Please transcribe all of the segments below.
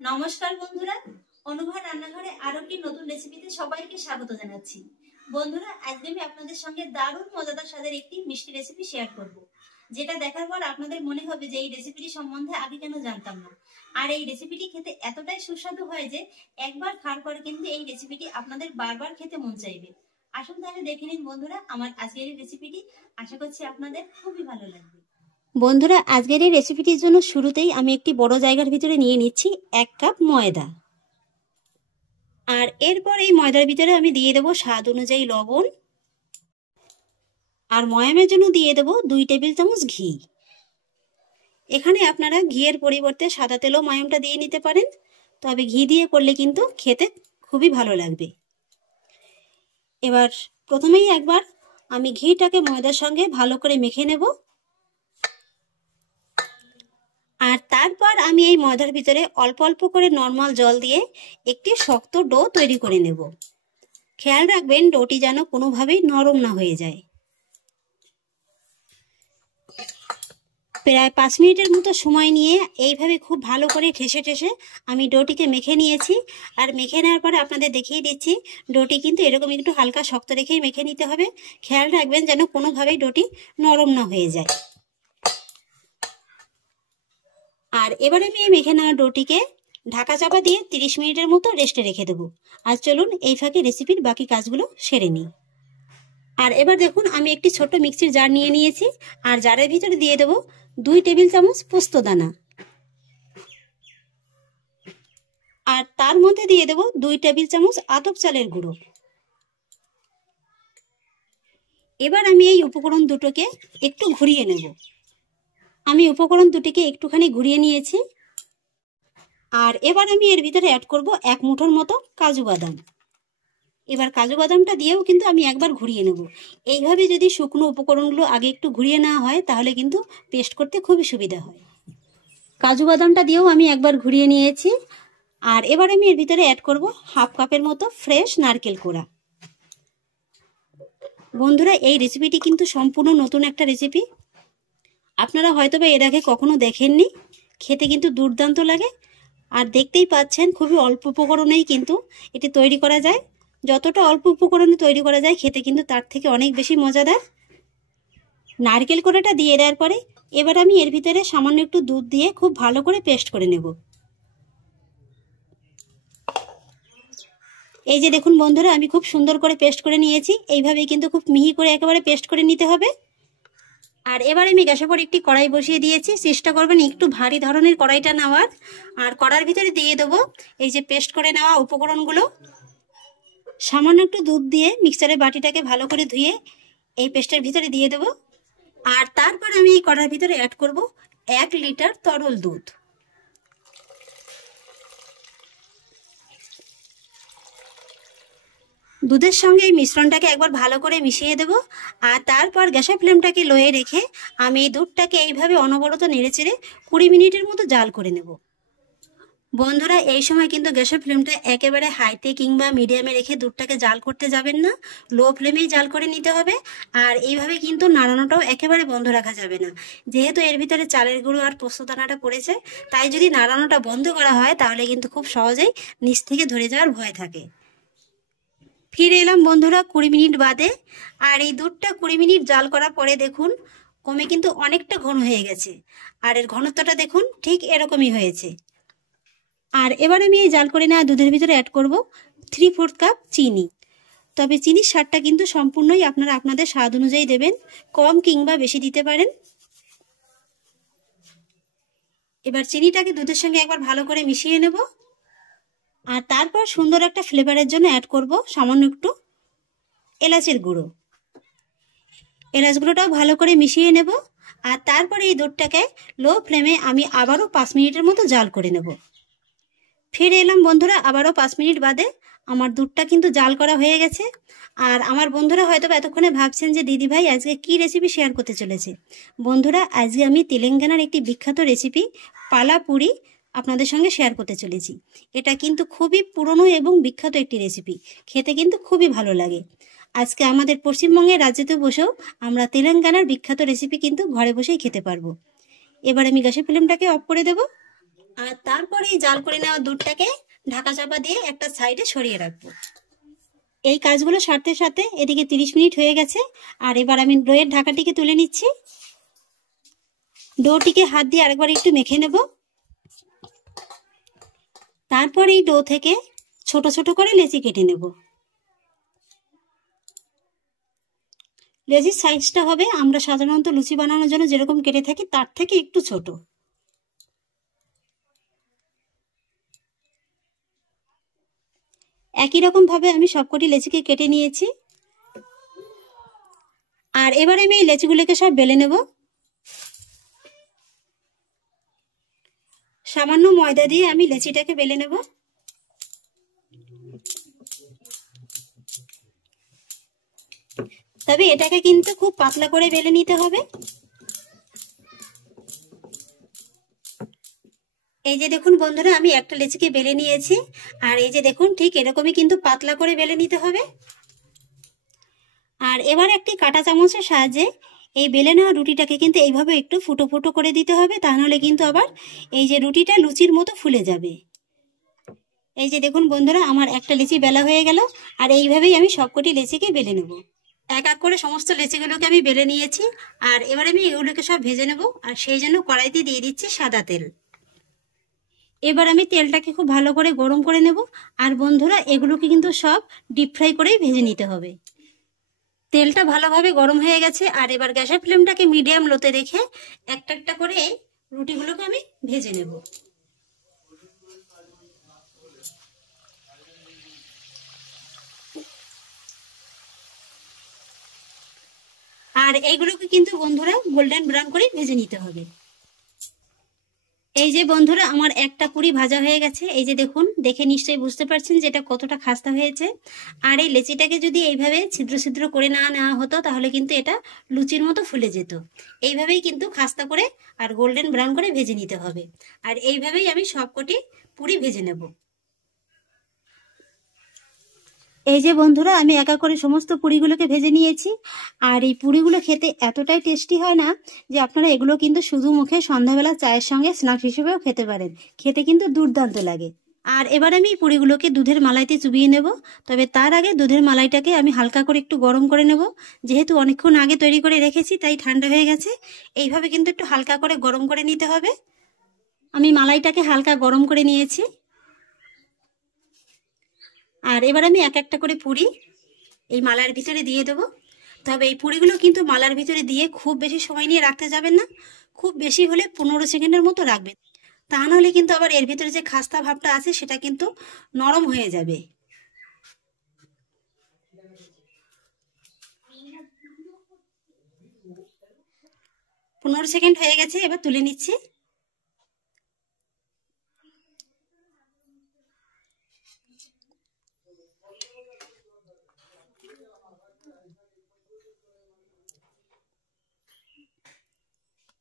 নমস্কার বন্ধুরা, অনুভা রান্নাঘরে আরো একটি নতুন রেসিপিতে সবাইকে স্বাগত জানাচ্ছি। বন্ধুরা, আজকে আমি আপনাদের সঙ্গে দারুণ মজাদার স্বাদের একটি মিষ্টি রেসিপি শেয়ার করব, যেটা দেখার পর আপনাদের মনে হবে যে এই রেসিপিটি সম্বন্ধে আগে কেন জানতাম না। আর এই রেসিপিটি খেতে এতটাই সুস্বাদু হয় যে একবার খাওয়ার পরে কিন্তু এই রেসিপিটি আপনাদের বারবার খেতে মন চাইবে। আসুন তাহলে দেখে নিন বন্ধুরা আমার আজকের এই রেসিপিটি। আশা করছি আপনাদের খুবই ভালো লাগবে। বন্ধুরা, আজকের এই রেসিপিটির জন্য শুরুতেই আমি একটি বড় জায়গার ভিতরে নিয়ে নিচ্ছি 1 কাপ ময়দা। আর এরপর এই ময়দার ভিতরে আমি দিয়ে দেব স্বাদ অনুযায়ী লবণ, আর ময়ামের জন্য দিয়ে দেব 2 টেবিল চামচ ঘি। এখানে আপনারা ঘিয়ের পরিবর্তে সাদা তেলও ময়ামটা দিয়ে নিতে পারেন, তবে ঘি দিয়ে করলে কিন্তু খেতে খুবই ভালো লাগবে। এবার প্রথমেই একবার আমি ঘিটাকে ময়দার সঙ্গে ভালো করে মেখে নেব, আর তারপর আমি এই ময়দার ভিতরে অল্প অল্প করে নরমাল জল দিয়ে একটি শক্ত ডো তৈরি করে নেব। খেয়াল রাখবেন ডোটি যেন কোনোভাবেই নরম না হয়ে যায়। প্রায় 5 মিনিটের মতো সময় নিয়ে এইভাবে খুব ভালো করে ঠেসে ঠেসে আমি ডোটিকে মেখে নিয়েছি। আর মেখে নেওয়ার পরে আপনাদের দেখিয়ে দিচ্ছি, ডোটি কিন্তু এরকম একটু হালকা শক্ত রেখেই মেখে নিতে হবে। খেয়াল রাখবেন যেন কোনোভাবেই ডোটি নরম না হয়ে যায়। আর এবার আমি এই মেখে নেওয়া ডোটিকে ঢাকা চাপা দিয়ে 30 মিনিটের মতো রেস্টে রেখে দেবো। আর চলুন এই ফাঁকে রেসিপির বাকি কাজগুলো সেরে নিই। আর এবার দেখুন আমি একটি ছোট মিক্সির জার নিয়ে নিয়েছি, আর জারের ভিতরে দিয়ে দেবো 2 টেবিল চামচ পোস্ত দানা, আর তার মধ্যে দিয়ে দেবো 2 টেবিল চামচ আতপ চালের গুঁড়ো। এবার আমি এই উপকরণ দুটোকে একটু ঘুরিয়ে নেব। আমি উপকরণ দুটিকে একটুখানি ঘুরিয়ে নিয়েছি। আর এবার আমি এর ভিতরে অ্যাড করব 1 মুঠোর মতো কাজু বাদাম। এবার কাজু বাদামটা দিয়েও কিন্তু আমি একবার ঘুরিয়ে নেব। এইভাবে যদি শুকনো উপকরণগুলো আগে একটু ঘুরিয়ে নেওয়া হয় তাহলে কিন্তু পেস্ট করতে খুবই সুবিধা হয়। কাজু বাদামটা দিয়েও আমি একবার ঘুরিয়ে নিয়েছি। আর এবার আমি এর ভিতরে অ্যাড করব 1/2 কাপের মতো ফ্রেশ নারকেল কোড়া। বন্ধুরা, এই রেসিপিটি কিন্তু সম্পূর্ণ নতুন একটা রেসিপি। আপনারা হয়তোবা এর আগে কখনো দেখেননি। খেতে কিন্তু দুর্দান্ত লাগে। আর দেখতেই পাচ্ছেন খুবই অল্প উপকরণেই কিন্তু এটি তৈরি করা যায়। যতটা অল্প উপকরণে তৈরি করা যায় খেতে কিন্তু তার থেকে অনেক বেশি মজাদার। নারকেল কোড়াটা দিয়ে দেওয়ার পরে এবার আমি এর ভিতরে সামান্য একটু দুধ দিয়ে খুব ভালো করে পেস্ট করে নেব। এই যে দেখুন বন্ধুরা, আমি খুব সুন্দর করে পেস্ট করে নিয়েছি। এইভাবেই কিন্তু খুব মিহি করে একেবারে পেস্ট করে নিতে হবে। আর এবার আমি গ্যাসের পর একটি কড়াই বসিয়ে দিয়েছি। চেষ্টা করবেন একটু ভারী ধরনের কড়াইটা নেওয়ার। আর কড়ার ভিতরে দিয়ে দেবো এই যে পেস্ট করে নেওয়া উপকরণগুলো। সামান্য একটু দুধ দিয়ে মিক্সারের বাটিটাকে ভালো করে ধুয়ে এই পেস্টের ভিতরে দিয়ে দেবো। আর তারপর আমি এই কড়ার ভিতরে অ্যাড করব 1 লিটার তরল দুধ। দুধের সঙ্গে এই মিশ্রণটাকে একবার ভালো করে মিশিয়ে দেব। আর তারপর গ্যাসের ফ্লেমটাকে লোয়ে রেখে আমি এই দুধটাকে এইভাবে অনবরত নেড়েচেড়ে 20 মিনিটের মতো জাল করে নেব। বন্ধুরা, এই সময় কিন্তু গ্যাসের ফ্লেমটা একেবারে হাইতে কিংবা মিডিয়ামে রেখে দুধটাকে জাল করতে যাবেন না, লো ফ্লেমেই জাল করে নিতে হবে। আর এইভাবে কিন্তু নাড়ানোটাও একেবারে বন্ধ রাখা যাবে না। যেহেতু এর ভিতরে চালের গুঁড়ো আর পোস্ত দানাটা পড়েছে, তাই যদি নাড়ানোটা বন্ধ করা হয় তাহলে কিন্তু খুব সহজেই নিচ থেকে ধরে যাওয়ার ভয় থাকে। ফিরে এলাম বন্ধুরা 20 মিনিট বাদে। আর এই দুধটা 20 মিনিট জাল করার পরে দেখুন কমে কিন্তু অনেকটা ঘন হয়ে গেছে। আর এর ঘনত্বটা দেখুন ঠিক এরকমই হয়েছে। আর এবার আমি এই জাল করে নেওয়া দুধের ভিতরে অ্যাড করব 3/4 কাপ চিনি। তবে চিনির স্বাদটা কিন্তু সম্পূর্ণই আপনারা আপনাদের স্বাদ অনুযায়ী দেবেন, কম কিংবা বেশি দিতে পারেন। এবার চিনিটাকে দুধের সঙ্গে একবার ভালো করে মিশিয়ে নেব। আর তারপর সুন্দর একটা ফ্লেভারের জন্য অ্যাড করব সামান্য একটু এলাচের গুঁড়ো। এলাচ গুঁড়োটাও ভালো করে মিশিয়ে নেব। আর তারপরে এই দুধটাকে লো ফ্লেমে আমি আবারও 5 মিনিটের মতো জাল করে নেব। ফিরে এলাম বন্ধুরা আবারও 5 মিনিট বাদে। আমার দুধটা কিন্তু জাল করা হয়ে গেছে। আর আমার বন্ধুরা হয়তো এতক্ষণে ভাবছেন যে দিদি ভাই আজকে কি রেসিপি শেয়ার করতে চলেছে। বন্ধুরা, আজকে আমি তেলেঙ্গানার একটি বিখ্যাত রেসিপি পালা পুরি আপনাদের সঙ্গে শেয়ার করতে চলেছি। এটা কিন্তু খুবই পুরনো এবং বিখ্যাত একটি রেসিপি। খেতে কিন্তু খুবই ভালো লাগে। আজকে আমাদের পশ্চিমবঙ্গের রাজ্যতে বসেও আমরা তেলেঙ্গানার বিখ্যাত রেসিপি কিন্তু ঘরে বসেই খেতে পারবো। এবার আমি গ্যাসের ফ্লেমটাকে অফ করে দেব। আর তারপরে এই জাল করে নেওয়া দুধটাকে ঢাকা চাপা দিয়ে একটা সাইডে সরিয়ে রাখবো। এই কাজগুলো সারতে সারতে এদিকে 30 মিনিট হয়ে গেছে। আর এবার আমি ডোয়ের ঢাকাটিকে তুলে নিচ্ছি। ডোটিকে হাত দিয়ে আরেকবার একটু মেখে নেব। তারপর এই ডো থেকে ছোট ছোট করে লেচি কেটে নেব। লেচির সাইজটা হবে আমরা সাধারণত লুচি বানানোর জন্য যেরকম কেটে থাকি তার থেকে একটু ছোট। একই রকম ভাবে আমি সবকটি লেচিকে কেটে নিয়েছি। আর এবার আমি এই লেচিগুলোকে সব বেলে নেব। সামান্য ময়দা দিয়ে আমি লেচিটাকে বেলে নেব। তবে এটাকে কিন্তু খুব পাতলা করে বেলে নিতে হবে। এই যে দেখুন বন্ধুরা, আমি একটা লেচিকে বেলে নিয়েছি। আর এই যে দেখুন, ঠিক এরকমই কিন্তু পাতলা করে বেলে নিতে হবে। আর এবার একটি কাঁটা চামচের সাহায্যে এই বেলে নেওয়া রুটিটাকে কিন্তু এইভাবে একটু ফুটো ফুটো করে দিতে হবে, তাহলে কিন্তু আবার এই যে রুটিটা লুচির মতো ফুলে যাবে। এই যে দেখুন বন্ধুরা, আমার একটা লিচি বেলা হয়ে গেল। আর এইভাবেই আমি সবকটি লেচিকে বেলে নেব। এক এক করে সমস্ত লেচিগুলোকে আমি বেলে নিয়েছি। আর এবার আমি এগুলোকে সব ভেজে নেব। আর সেই জন্য কড়াইতে দিয়ে দিচ্ছি সাদা তেল। এবার আমি তেলটাকে খুব ভালো করে গরম করে নেব। আর বন্ধুরা, এগুলোকে কিন্তু সব ডিপ ফ্রাই করেই ভেজে নিতে হবে। তেলটা ভালোভাবে গরম হয়ে গেছে। আর এবার গ্যাসের ফ্লেমটাকে মিডিয়াম লোতে রেখে একটা একটা করে রুটিগুলোকে আমি ভেজে নেব। আর এইগুলোকে কিন্তু বন্ধুরা গোল্ডেন ব্রাউন করে ভেজে নিতে হবে। এই যে বন্ধুরা, আমার একটা পুরি ভাজা হয়ে গেছে। এই যে দেখুন, দেখে নিশ্চয়ই বুঝতে পারছেন যে এটা কতটা খাস্তা হয়েছে। আর এই লেচিটাকে যদি এইভাবে ছিদ্র ছিদ্র করে না নেওয়া হতো তাহলে কিন্তু এটা লুচির মতো ফুলে যেত। এইভাবেই কিন্তু খাস্তা করে আর গোল্ডেন ব্রাউন করে ভেজে নিতে হবে। আর এইভাবেই আমি সবকটি পুরি ভেজে নেব। এই যে বন্ধুরা, আমি একা করে সমস্ত পুরিগুলোকে ভেজে নিয়েছি। আর এই পুরিগুলো খেতে এতটাই টেস্টি হয় না যে আপনারা এগুলো কিন্তু শুধু মুখে সন্ধ্যাবেলা চায়ের সঙ্গে স্ন্যাক্স হিসেবেও খেতে পারেন। খেতে কিন্তু দুর্দান্ত লাগে। আর এবার আমি এই পুরিগুলোকে দুধের মালাইতে চুবিয়ে নেব। তবে তার আগে দুধের মালাইটাকে আমি হালকা করে একটু গরম করে নেব। যেহেতু অনেকক্ষণ আগে তৈরি করে রেখেছি তাই ঠান্ডা হয়ে গেছে। এইভাবে কিন্তু একটু হালকা করে গরম করে নিতে হবে। আমি মালাইটাকে হালকা গরম করে নিয়েছি। আর এবার আমি এক একটা করে পুরি এই মালার ভিতরে দিয়ে দেবো। তবে এই পুরিগুলো কিন্তু মালার ভিতরে দিয়ে খুব বেশি সময় নিয়ে রাখতে যাবেন না। খুব বেশি হলে 15 সেকেন্ডের মতো রাখবেন। তা নাহলে কিন্তু আবার এর ভিতরে যে খাস্তা ভাবটা আছে সেটা কিন্তু নরম হয়ে যাবে। 15 সেকেন্ড হয়ে গেছে, এবার তুলে নিচ্ছি।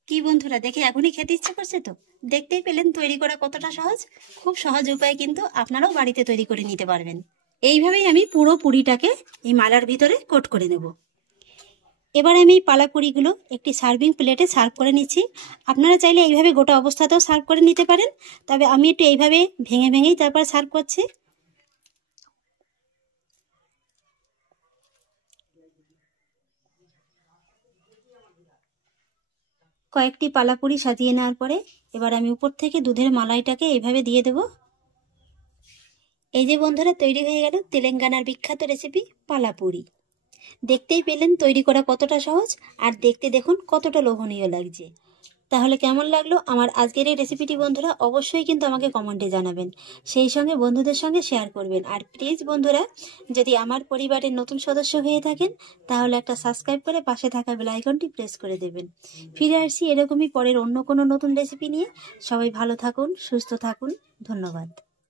কি বন্ধুরা, দেখে এখনই খেতে ইচ্ছে করছে তো? দেখতেই পেলেন তৈরি করা কতটা সহজ। খুব সহজ উপায়ে কিন্তু আপনারাও বাড়িতে তৈরি করে নিতে পারবেন। এইভাবেই আমি পুরো পুরিটাকে এই মালার ভিতরে কোট করে নেব। এবার আমি এই পালা পুরিগুলো একটি সার্ভিং প্লেটে সার্ভ করে নিচ্ছি। আপনারা চাইলে এইভাবে গোটা অবস্থাতেও সার্ভ করে নিতে পারেন। তবে আমি একটু এইভাবে ভেঙে ভেঙেই তারপর সার্ভ করছি। কয়েকটি পালাপুরি সাজিয়ে নেওয়ার পরে এবার আমি উপর থেকে দুধের মালাইটাকে এইভাবে দিয়ে দেব। এই যে বন্ধুরা, তৈরি হয়ে গেল তেলেঙ্গানার বিখ্যাত রেসিপি পালাপুরি। দেখতেই পেলেন তৈরি করা কতটা সহজ, আর দেখতে দেখুন কতটা লোভনীয় লাগছে। তাহলে কেমন লাগলো আমার আজকের এই রেসিপিটি বন্ধুরা, অবশ্যই কিন্তু আমাকে কমেন্টে জানাবেন। সেই সঙ্গে বন্ধুদের সঙ্গে শেয়ার করবেন। আর প্লিজ বন্ধুরা, যদি আমার পরিবারের নতুন সদস্য হয়ে থাকেন তাহলে একটা সাবস্ক্রাইব করে পাশে থাকা বেল আইকনটি প্রেস করে দেবেন। ফিরে আসছি এরকমই পরের অন্য কোনো নতুন রেসিপি নিয়ে। সবাই ভালো থাকুন, সুস্থ থাকুন। ধন্যবাদ।